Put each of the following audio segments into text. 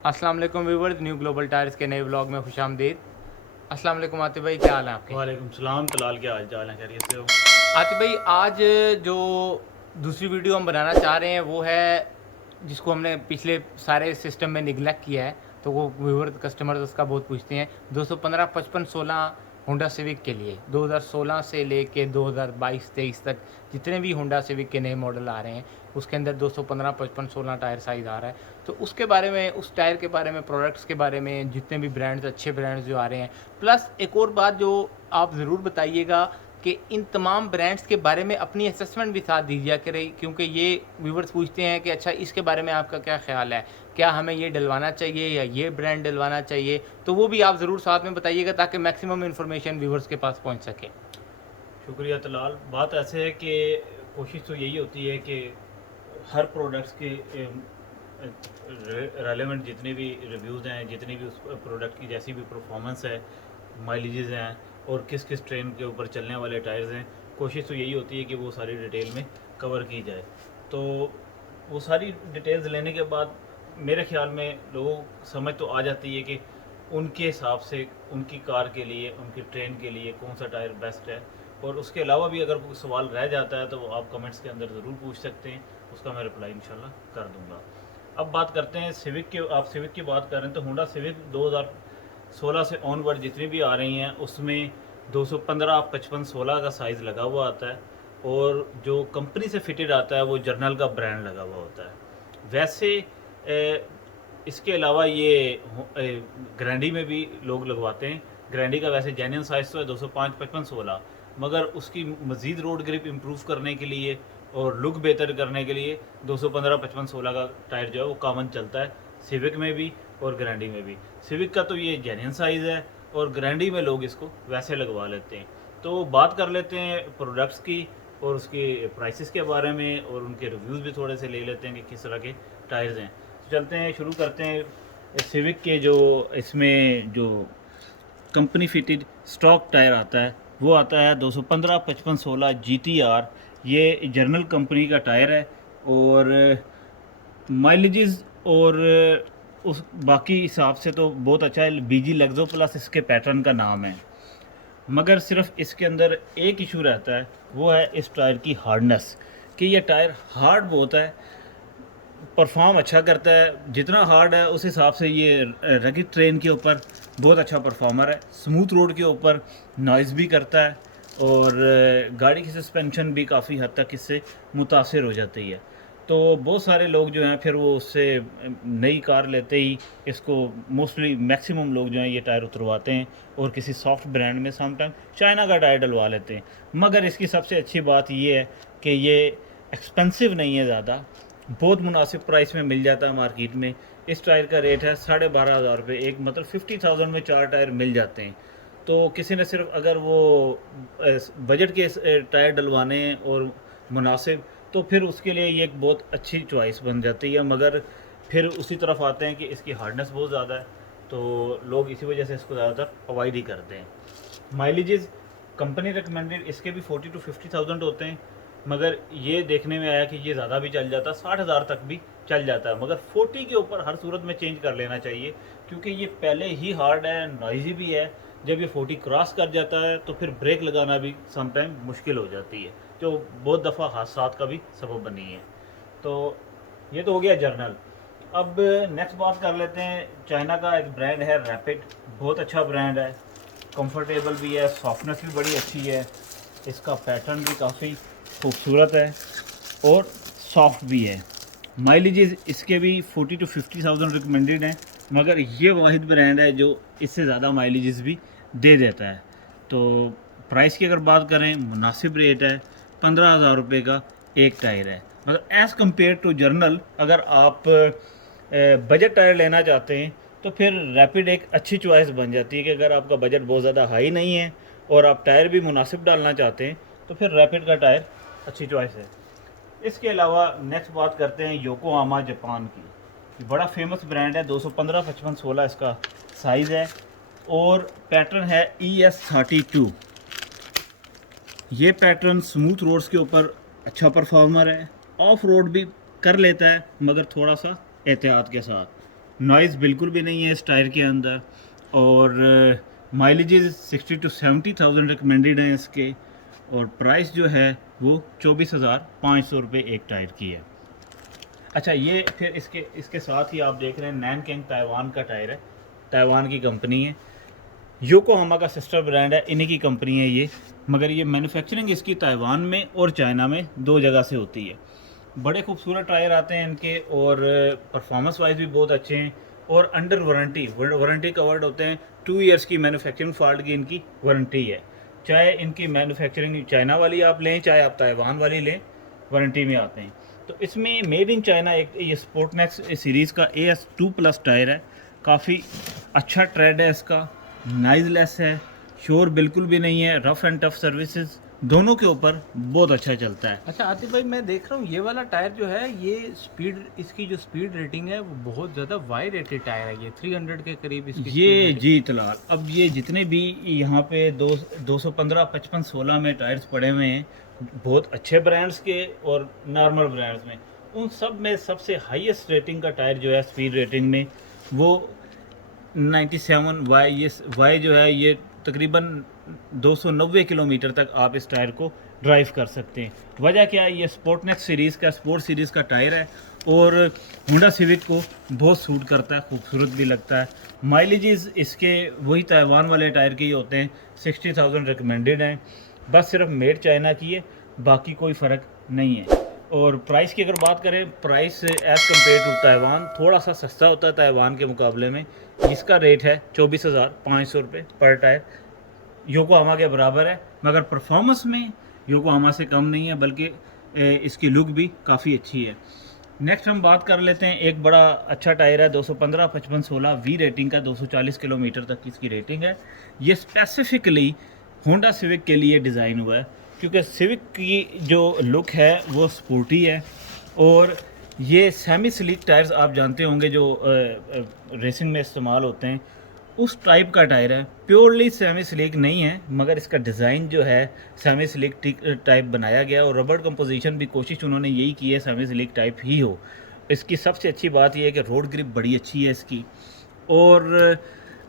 अस्सलाम वालेकुम viewers, new global tyres के नए व्लॉग में खुशामदीद। अस्सलाम वालेकुम आतिफ भाई, क्या हाल है आपके? वालेकुम सलाम तलाल, क्या हाल चाल है? खैरियत से हो? आतिफ भाई, आज जो दूसरी वीडियो हम बनाना चाह रहे हैं वो है जिसको हमने पिछले सारे सिस्टम में निगलेक्ट किया है, तो वो व्यूवर कस्टमर्स उसका बहुत पूछते हैं। 215 55 16 होंडा सिविक के लिए 2016 से लेके 2022-23 तक जितने भी होंडा सिविक के नए मॉडल आ रहे हैं उसके अंदर 215 55 16 टायर साइज़ आ रहा है। तो उसके बारे में, उस टायर के बारे में, प्रोडक्ट्स के बारे में, जितने भी ब्रांड्स, अच्छे ब्रांड्स जो आ रहे हैं, प्लस एक और बात जो आप ज़रूर बताइएगा कि इन तमाम ब्रांड्स के बारे में अपनी असेसमेंट भी साथ दीजिए करें, क्योंकि ये व्यूवर्स पूछते हैं कि अच्छा इसके बारे में आपका क्या ख्याल है, क्या हमें ये डलवाना चाहिए या ये ब्रांड डलवाना चाहिए, तो वो भी आप ज़रूर साथ में बताइएगा ताकि मैक्सिमम इन्फॉर्मेशन व्यूवर्स के पास पहुंच सके। शुक्रिया तलाल। बात ऐसे है कि कोशिश तो यही होती है कि हर प्रोडक्ट्स के रेलेवेंट जितने भी रिव्यूज़ हैं, जितनी भी उस प्रोडक्ट की जैसी भी परफॉर्मेंस है, माइलेजेस हैं और किस किस ट्रेन के ऊपर चलने वाले टायर्स हैं, कोशिश तो यही होती है कि वो सारी डिटेल में कवर की जाए। तो वो सारी डिटेल्स लेने के बाद मेरे ख्याल में लोगों को समझ तो आ जाती है कि उनके हिसाब से उनकी कार के लिए, उनकी ट्रेन के लिए कौन सा टायर बेस्ट है। और उसके अलावा भी अगर कोई सवाल रह जाता है तो वो आप कमेंट्स के अंदर ज़रूर पूछ सकते हैं, उसका मैं रिप्लाई इंशाल्लाह कर दूंगा। अब बात करते हैं सिविक के। आप सिविक की बात कर रहे हैं तो होंडा सिविक 2016 से ऑनवर्ड जितनी भी आ रही हैं उसमें 215 55 16 का साइज़ लगा हुआ आता है और जो कंपनी से फिटेड आता है वो जर्नल का ब्रांड लगा हुआ होता है। वैसे इसके अलावा ये ग्रैंडी में भी लोग लगवाते हैं। ग्रैंडी का वैसे जेन्युइन साइज़ तो है 205 55 16, मगर उसकी मज़ीद रोड ग्रिप इम्प्रूव करने के लिए और लुक बेहतर करने के लिए 215 55 16 का टायर जो है वो कॉमन चलता है सिविक में भी और ग्रैंडी में भी। सिविक का तो ये जेन्युइन साइज़ है और ग्रैंडी में लोग इसको वैसे लगवा लेते हैं। तो बात कर लेते हैं प्रोडक्ट्स की और उसके प्राइसेस के बारे में और उनके रिव्यूज़ भी थोड़े से ले लेते हैं कि किस तरह के टायर्स हैं। तो चलते हैं, शुरू करते हैं सिविक के। जो इसमें जो कंपनी फिटेड स्टॉक टायर आता है वो आता है 215 55 16 GTR। ये जर्नल कंपनी का टायर है और माइलेजेस और उस बाकी हिसाब से तो बहुत अच्छा है। BG लेक्सो प्लस इसके पैटर्न का नाम है, मगर सिर्फ इसके अंदर एक इशू रहता है, वो है इस टायर की हार्डनेस, कि ये टायर हार्ड बहुत है, परफॉर्म अच्छा करता है। जितना हार्ड है उस हिसाब से ये रगिड ट्रेन के ऊपर बहुत अच्छा परफॉर्मर है। स्मूथ रोड के ऊपर नॉइज़ भी करता है और गाड़ी की सस्पेंशन भी काफ़ी हद तक इससे मुतासिर हो जाती है। तो बहुत सारे लोग जो हैं फिर वो उससे नई कार लेते ही इसको, मोस्टली मैक्सिमम लोग जो हैं ये टायर उतरवाते हैं और किसी सॉफ्ट ब्रांड में समटाइम चाइना का टायर डलवा लेते हैं। मगर इसकी सबसे अच्छी बात ये है कि ये एक्सपेंसिव नहीं है ज़्यादा, बहुत मुनासिब प्राइस में मिल जाता है मार्केट में। इस टायर का रेट है 12,500 रुपये एक, मतलब 50,000 में 4 टायर मिल जाते हैं। तो किसी ने सिर्फ अगर वो बजट के टायर डलवाने हैं और मुनासिब, तो फिर उसके लिए ये एक बहुत अच्छी चॉइस बन जाती है। मगर फिर उसी तरफ आते हैं कि इसकी हार्डनेस बहुत ज़्यादा है, तो लोग इसी वजह से इसको ज़्यादातर अवॉइड ही करते हैं। माइलेजेस कंपनी रिकमेंडेड इसके भी 40 to 50,000 होते हैं, मगर ये देखने में आया कि ये ज़्यादा भी चल जाता है, 60,000 तक भी चल जाता है। मगर 40 के ऊपर हर सूरत में चेंज कर लेना चाहिए, क्योंकि ये पहले ही हार्ड है, नॉइजी भी है। जब ये 40 क्रॉस कर जाता है तो फिर ब्रेक लगाना भी समटाइम मुश्किल हो जाती है, जो बहुत दफ़ा हादसात का भी सबब बनी है। तो ये तो हो गया जर्नल। अब नेक्स्ट बात कर लेते हैं, चाइना का एक ब्रांड है रैपिड, बहुत अच्छा ब्रांड है, कंफर्टेबल भी है, सॉफ्टनेस भी बड़ी अच्छी है, इसका पैटर्न भी काफ़ी खूबसूरत है और सॉफ्ट भी है। माइलेजेस इसके भी 40 to 50,000 रिकमेंडेड हैं, मगर ये वाहिद ब्रांड है जो इससे ज़्यादा माइलेजेस भी दे देता है। तो प्राइस की अगर बात करें, मुनासिब रेट है, 15,000 रुपये का एक टायर है। मतलब एज़ कम्पेयर टू जर्नल, अगर आप बजट टायर लेना चाहते हैं तो फिर रैपिड एक अच्छी चॉइस बन जाती है। कि अगर आपका बजट बहुत ज़्यादा हाई नहीं है और आप टायर भी मुनासिब डालना चाहते हैं तो फिर रैपिड का टायर अच्छी चॉइस है। इसके अलावा नेक्स्ट बात करते हैं योकोहामा जापान की। बड़ा फेमस ब्रांड है, 215 55 16 इसका साइज़ है और पैटर्न है ES32। ये पैटर्न स्मूथ रोड्स के ऊपर अच्छा परफॉर्मर है, ऑफ रोड भी कर लेता है मगर थोड़ा सा एहतियात के साथ। नॉइज़ बिल्कुल भी नहीं है इस टायर के अंदर, और माइलेजेस 60 to 70,000 रिकमेंडेड हैं इसके, और प्राइस जो है वो 24,500 रुपये एक टायर की है। अच्छा, ये फिर इसके साथ ही आप देख रहे हैं नैनकिंग ताइवान का टायर है, ताइवान की कंपनी है, योकोहामा का सिस्टर ब्रांड है, इन्हीं की कंपनी है ये, मगर ये मैन्युफैक्चरिंग इसकी ताइवान में और चाइना में 2 जगह से होती है। बड़े खूबसूरत टायर आते हैं इनके, और परफॉर्मेंस वाइज भी बहुत अच्छे हैं, और अंडर वारंटी कवर्ड होते हैं। 2 ईयर्स की मैन्युफैक्चरिंग फॉल्ट की इनकी वारंटी है। चाहे इनकी मैन्युफैक्चरिंग चाइना वाली आप लें, चाहे आप ताइवान वाली लें, वारंटी में आते हैं। तो इसमें मेड इन चाइना एक ये स्पोर्टनेक्स सीरीज़ का AS2+ टायर है, काफ़ी अच्छा ट्रेड है इसका, नाइजलेस है, शोर बिल्कुल भी नहीं है, रफ़ एंड टफ सर्विसेज दोनों के ऊपर बहुत अच्छा चलता है। अच्छा आतिफ भाई, मैं देख रहा हूँ ये वाला टायर जो है, ये स्पीड, इसकी जो स्पीड रेटिंग है वो बहुत ज़्यादा वाई रेटेड टायर है, ये 300 के करीब इसकी ये जी तलाल, अब ये जितने भी यहाँ पे 215, 55, 16 में टायर्स पड़े हुए हैं, बहुत अच्छे ब्रांड्स के और नॉर्मल ब्रांड्स में, उन सब में सबसे हाईएस्ट रेटिंग का टायर जो है स्पीड रेटिंग में, वो 97 वाई, ये वाई जो है ये तकरीबन 290 किलोमीटर तक आप इस टायर को ड्राइव कर सकते हैं। वजह क्या है, ये स्पोर्टनेक्स सीरीज़ का, स्पोर्ट सीरीज़ का टायर है, और होंडा सिविक को बहुत सूट करता है, खूबसूरत भी लगता है। माइलेजेस इसके वही ताइवान वाले टायर के ही होते हैं, 60,000 रिकमेंडेड हैं, बस सिर्फ मेड चाइना की है, बाकी कोई फ़र्क नहीं है। और प्राइस की अगर बात करें, price as compared to Taiwan थोड़ा सा सस्ता होता है ताइवान के मुकाबले में, जिसका रेट है 24,500 रुपये पर टायर, योकोहामा के बराबर है, मगर परफॉर्मेंस में योकोहामा से कम नहीं है, बल्कि इसकी लुक भी काफ़ी अच्छी है। नेक्स्ट हम बात कर लेते हैं, एक बड़ा अच्छा टायर है 215, 55, 16 वी रेटिंग का, 240 किलोमीटर तक की इसकी रेटिंग है। ये स्पेसिफिकली होंडा सिविक के लिए डिज़ाइन हुआ है, क्योंकि सिविक की जो लुक है वो स्पोर्टी है, और ये सेमी स्लिक टायर्स आप जानते होंगे जो रेसिंग में इस्तेमाल होते हैं, उस टाइप का टायर है। प्योरली सेमी स्लिक नहीं है, मगर इसका डिज़ाइन जो है सेमी स्लिक टाइप बनाया गया, और रबड़ कंपोजिशन भी कोशिश उन्होंने यही की है सेमी स्लिक टाइप ही हो। इसकी सबसे अच्छी बात यह है कि रोड ग्रिप बड़ी अच्छी है इसकी, और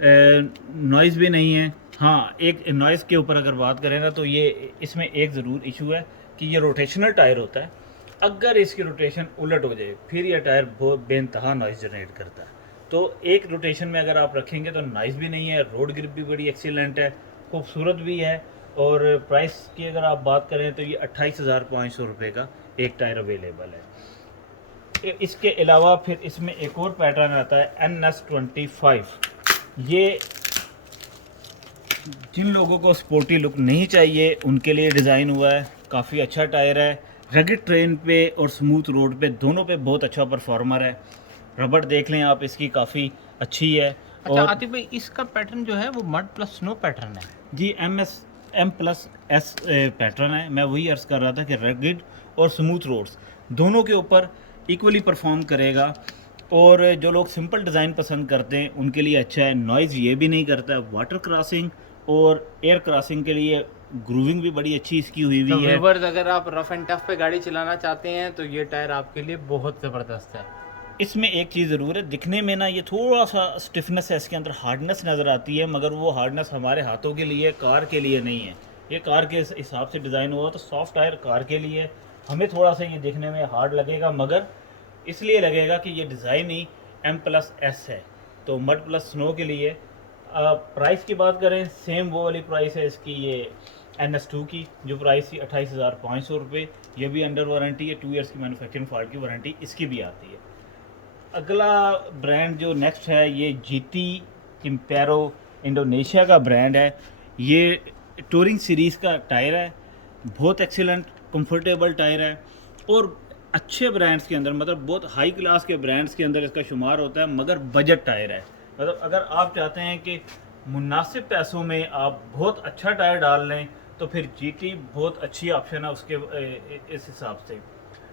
नॉइज़ भी नहीं है। हाँ, एक नॉइज़ के ऊपर अगर बात करें ना, तो ये इसमें एक ज़रूर इशू है कि ये रोटेशनल टायर होता है, अगर इसकी रोटेशन उलट हो जाए फिर यह टायर बहुत बेइंतहा नॉइज़ जनरेट करता है। तो एक रोटेशन में अगर आप रखेंगे तो नॉइज़ भी नहीं है, रोड ग्रिप भी बड़ी एक्सीलेंट है, खूबसूरत भी है, और प्राइस की अगर आप बात करें तो ये 28,500 रुपये का एक टायर अवेलेबल है। इसके अलावा फिर इसमें एक और पैटर्न आता है NS25। ये जिन लोगों को स्पोर्टी लुक नहीं चाहिए उनके लिए डिज़ाइन हुआ है, काफ़ी अच्छा टायर है, रगड़ ट्रेन पे और स्मूथ रोड पे दोनों पे बहुत अच्छा परफॉर्मर है। रबड़ देख लें आप, इसकी काफ़ी अच्छी है। अच्छा और आतिफ भाई, इसका पैटर्न जो है वो मड प्लस स्नो पैटर्न है। जी M+S पैटर्न है। मैं वही अर्ज़ कर रहा था कि रगड़ और स्मूथ रोड्स दोनों के ऊपर इक्वली परफॉर्म करेगा, और जो लोग सिंपल डिज़ाइन पसंद करते हैं उनके लिए अच्छा है। नॉइज़ ये भी नहीं करता है। वाटर क्रॉसिंग और एयर क्रॉसिंग के लिए ग्रूविंग भी बड़ी अच्छी इसकी हुई तो हुई है। व्यूअर्स, अगर आप रफ एंड टफ पे गाड़ी चलाना चाहते हैं तो ये टायर आपके लिए बहुत ज़बरदस्त है। इसमें एक चीज़ ज़रूर है, दिखने में ना ये थोड़ा सा स्टिफनेस है, इसके अंदर हार्डनेस नज़र आती है, मगर वो हार्डनेस हमारे हाथों के लिए, कार के लिए नहीं है। ये कार के हिसाब से डिज़ाइन हुआ, तो सॉफ्ट टायर कार के लिए। हमें थोड़ा सा ये दिखने में हार्ड लगेगा, मगर इसलिए लगेगा कि ये डिज़ाइन ही M+S है, तो मड प्लस स्नो के लिए। प्राइस की बात करें, सेम वो वाली प्राइस है इसकी, ये NS2 की जो प्राइस थी 28,500 रुपये। ये भी अंडर वारंटी है, 2 ईयर्स की मैन्युफैक्चरिंग फॉल्ट की वारंटी इसकी भी आती है। अगला ब्रांड जो नेक्स्ट है, ये GT किम्पेरो इंडोनेशिया का ब्रांड है। ये टूरिंग सीरीज़ का टायर है, बहुत एक्सीलेंट कंफर्टेबल टायर है, और अच्छे ब्रांड्स के अंदर, मतलब बहुत हाई क्लास के ब्रांड्स के अंदर इसका शुमार होता है, मगर बजट टायर है। मतलब अगर आप चाहते हैं कि मुनासिब पैसों में आप बहुत अच्छा टायर डाल लें, तो फिर GT बहुत अच्छी ऑप्शन है उसके इस हिसाब से।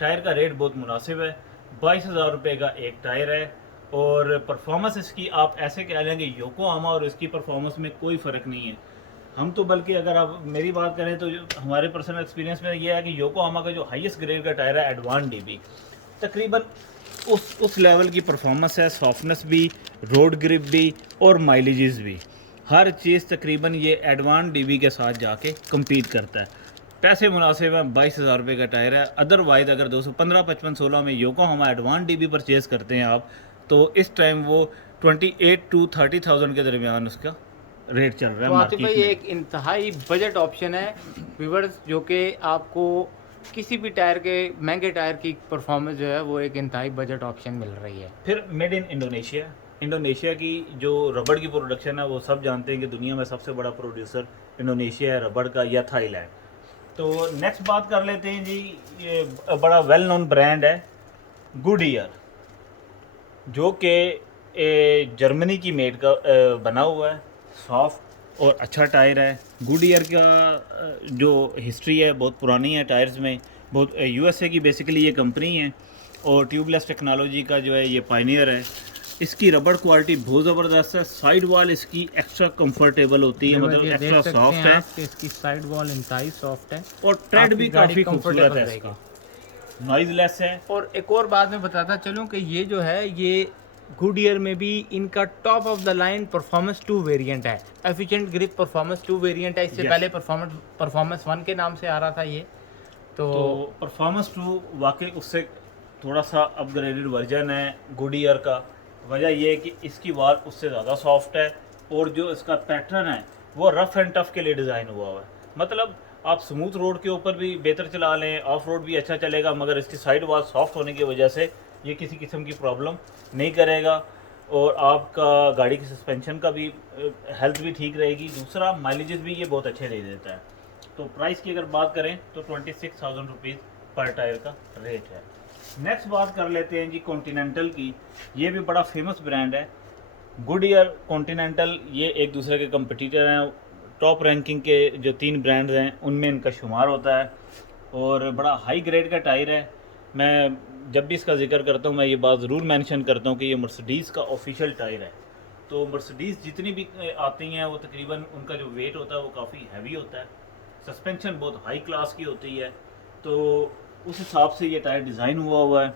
टायर का रेट बहुत मुनासिब है, 22,000 रुपये का एक टायर है, और परफॉर्मेंस इसकी आप ऐसे कह लेंगे योकोहामा और इसकी परफॉर्मेंस में कोई फ़र्क नहीं है। हम तो बल्कि अगर आप मेरी बात करें तो हमारे पर्सनल एक्सपीरियंस में ये है कि योकोहामा का जो हाईएस्ट ग्रेड का टायर है एडवांस DB, तकरीबन उस लेवल की परफॉर्मेंस है, सॉफ्टनेस भी, रोड ग्रिप भी और माइलेजेस भी, हर चीज़ तकरीबन ये एडवांस डीबी के साथ जाके compete करता है। पैसे मुनासिब है, 22,000 रुपये का टायर है। अदरवाइज़ अगर 215, 55, 16 में योकोहामा एडवांस डीबी परचेज़ करते हैं आप, तो इस टाइम वो 28 to 30,000 के दरमियान उसका रेट चल रहा तो है आतिफ भाई मार्केट ये में। एक इंतहाई बजट ऑप्शन है व्यूवर्स, जो कि आपको किसी भी टायर के महंगे टायर की परफॉर्मेंस जो है वो एक इंतहाई बजट ऑप्शन मिल रही है। फिर मेड इन इंडोनेशिया। इंडोनेशिया की जो रबड़ की प्रोडक्शन है वो सब जानते हैं कि दुनिया में सबसे बड़ा प्रोड्यूसर इंडोनेशिया है रबड़ का, या थाईलैंड। तो नेक्स्ट बात कर लेते हैं जी, ये बड़ा वेल नोन ब्रांड है गुडियर, जो कि जर्मनी की मेड का बना हुआ है, सॉफ्ट और अच्छा टायर है। गुडियर का जो हिस्ट्री है बहुत पुरानी है टायर्स में, बहुत यूएसए की बेसिकली ये कंपनी है और ट्यूबलेस टेक्नोलॉजी का जो है ये पायनियर है। इसकी रबड़ क्वालिटी बहुत ज़बरदस्त है, साइड वॉल इसकी एक्स्ट्रा कंफर्टेबल होती है, मतलब ये देख एक्स्ट्रा सकते सॉफ्ट हैं है आप कि इसकी साइड वॉल इंतहाई सॉफ्ट है और ट्रेड आपकी भी गाड़ी काफ़ी खूबसूरत comfortable है रहेगी। इसका, नॉइज़लेस है। और एक और बात मैं बताता चलूँ कि ये जो है ये गुडियर में भी इनका top of the line performance 2 variant है, एफिशिएंट ग्रिप परफॉर्मेंस 2 वेरिएंट है। इससे Yes. पहले परफॉर्मेंस 1 के नाम से आ रहा था ये। तो परफॉर्मेंस 2 वाकई उससे थोड़ा सा अपग्रेडेड वर्जन है गुडियर का। वजह यह है कि इसकी वॉल उससे ज़्यादा सॉफ्ट है और जो इसका पैटर्न है वो रफ़ एंड टफ़ के लिए डिज़ाइन हुआ है। मतलब आप स्मूथ रोड के ऊपर भी बेहतर चला लें, ऑफ रोड भी अच्छा चलेगा, मगर इसकी साइड वॉल सॉफ्ट होने की वजह से ये किसी किस्म की प्रॉब्लम नहीं करेगा और आपका गाड़ी की सस्पेंशन का भी हेल्थ भी ठीक रहेगी। दूसरा माइलेजेस भी ये बहुत अच्छे दे देता है। तो प्राइस की अगर बात करें तो 26,000 रुपीज़ पर टायर का रेट है। नेक्स्ट बात कर लेते हैं जी कॉन्टिनेंटल की। ये भी बड़ा फेमस ब्रांड है गुडियर, कॉन्टिनेंटल, ये एक दूसरे के कंपटीटर हैं। टॉप रैंकिंग के जो 3 ब्रांड्स हैं उनमें इनका शुमार होता है और बड़ा हाई ग्रेड का टायर है। मैं जब भी इसका जिक्र करता हूँ मैं ये बात ज़रूर मेंशन करता हूँ कि ये मर्सिडीज़ का ऑफिशियल टायर है। तो मर्सिडीज़ जितनी भी आती हैं वो तकरीबन उनका जो वेट होता है वो काफ़ी हैवी होता है, सस्पेंशन बहुत हाई क्लास की होती है, तो उस हिसाब से ये टायर डिज़ाइन हुआ है।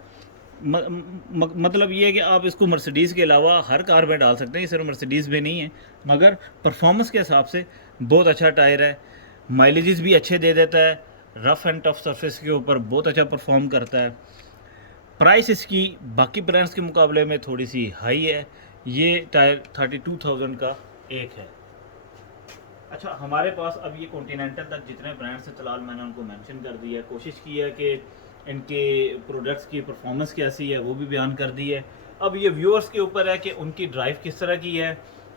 मतलब ये है कि आप इसको मर्सिडीज़ के अलावा हर कार में डाल सकते हैं, ये सिर्फ मर्सिडीज़ में नहीं है, मगर परफॉर्मेंस के हिसाब से बहुत अच्छा टायर है। माइलेजेस भी अच्छे दे देता है, रफ़ एंड टफ सरफेस के ऊपर बहुत अच्छा परफॉर्म करता है। प्राइस इसकी बाकी ब्रांड्स के मुकाबले में थोड़ी सी हाई है। ये टायर 32,000 का एक है। अच्छा, हमारे पास अब ये कॉन्टिनेंटल तक जितने ब्रांड्स हैं फिलहाल मैंने उनको मेंशन कर दिया है। कोशिश की है कि इनके प्रोडक्ट्स की परफॉर्मेंस कैसी है वो भी बयान कर दी है। अब ये व्यूअर्स के ऊपर है कि उनकी ड्राइव किस तरह की है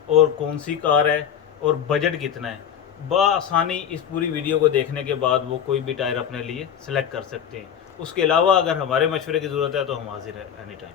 और कौन सी कार है और बजट कितना है। बआसानी इस पूरी वीडियो को देखने के बाद वो कोई भी टायर अपने लिए सेलेक्ट कर सकते हैं। उसके अलावा अगर हमारे मशवरे की ज़रूरत है तो हम हाजिर हैं एनी टाइम।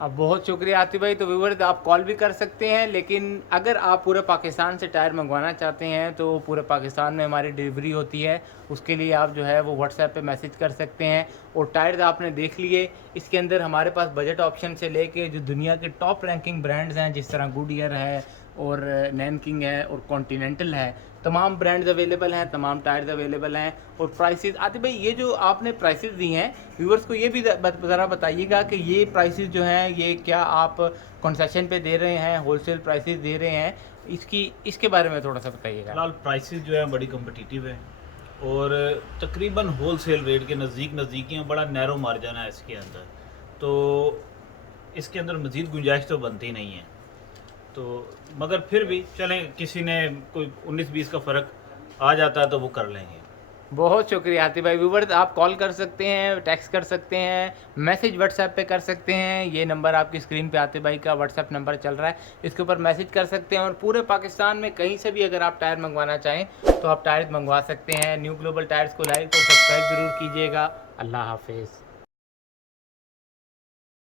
अब बहुत शुक्रिया आतिफ भाई। तो व्यूअर्स आप कॉल भी कर सकते हैं, लेकिन अगर आप पूरे पाकिस्तान से टायर मंगवाना चाहते हैं तो पूरे पाकिस्तान में हमारी डिलीवरी होती है। उसके लिए आप जो है वो व्हाट्सएप पे मैसेज कर सकते हैं। और टायर्स आपने देख लिए, इसके अंदर हमारे पास बजट ऑप्शन से लेके जो दुनिया के टॉप रैंकिंग ब्रांड्स हैं जिस तरह गुडियर है और नैनकिंग है और कॉन्टिनेंटल है, तमाम ब्रांड्स अवेलेबल हैं, तमाम टायर्स अवेलेबल हैं। और प्राइसेस आतिफ भाई ये जो आपने प्राइसेस दी हैं व्यूवर्स को ये भी ज़रा बताइएगा कि ये प्राइसेस जो हैं ये क्या आप कंसेशन पे दे रहे हैं, होलसेल प्राइसेस दे रहे हैं, इसके बारे में थोड़ा सा बताइएगा। फिलहाल प्राइसेस जो है बड़ी कम्पिटिटिव है और तकरीबन होलसेल रेट के नज़दीक ही बड़ा नैरो मार्जिन है इसके अंदर, तो इसके अंदर मज़ीद गुंजाइश तो बनती नहीं है। तो मगर फिर भी चलें, किसी ने कोई 19-20 का फ़र्क आ जाता है तो वो कर लेंगे। बहुत शुक्रिया आतिफ भाई। व्यूवर्स आप कॉल कर सकते हैं, टेक्स्ट कर सकते हैं, मैसेज व्हाट्सएप पे कर सकते हैं। ये नंबर आपकी स्क्रीन पे आतिफ भाई का व्हाट्सएप नंबर चल रहा है, इसके ऊपर मैसेज कर सकते हैं। और पूरे पाकिस्तान में कहीं से भी अगर आप टायर मंगवाना चाहें तो आप टायर मंगवा सकते हैं। न्यू ग्लोबल टायर्स को लाइक और सब्सक्राइब ज़रूर कीजिएगा। अल्लाह हाफिज़।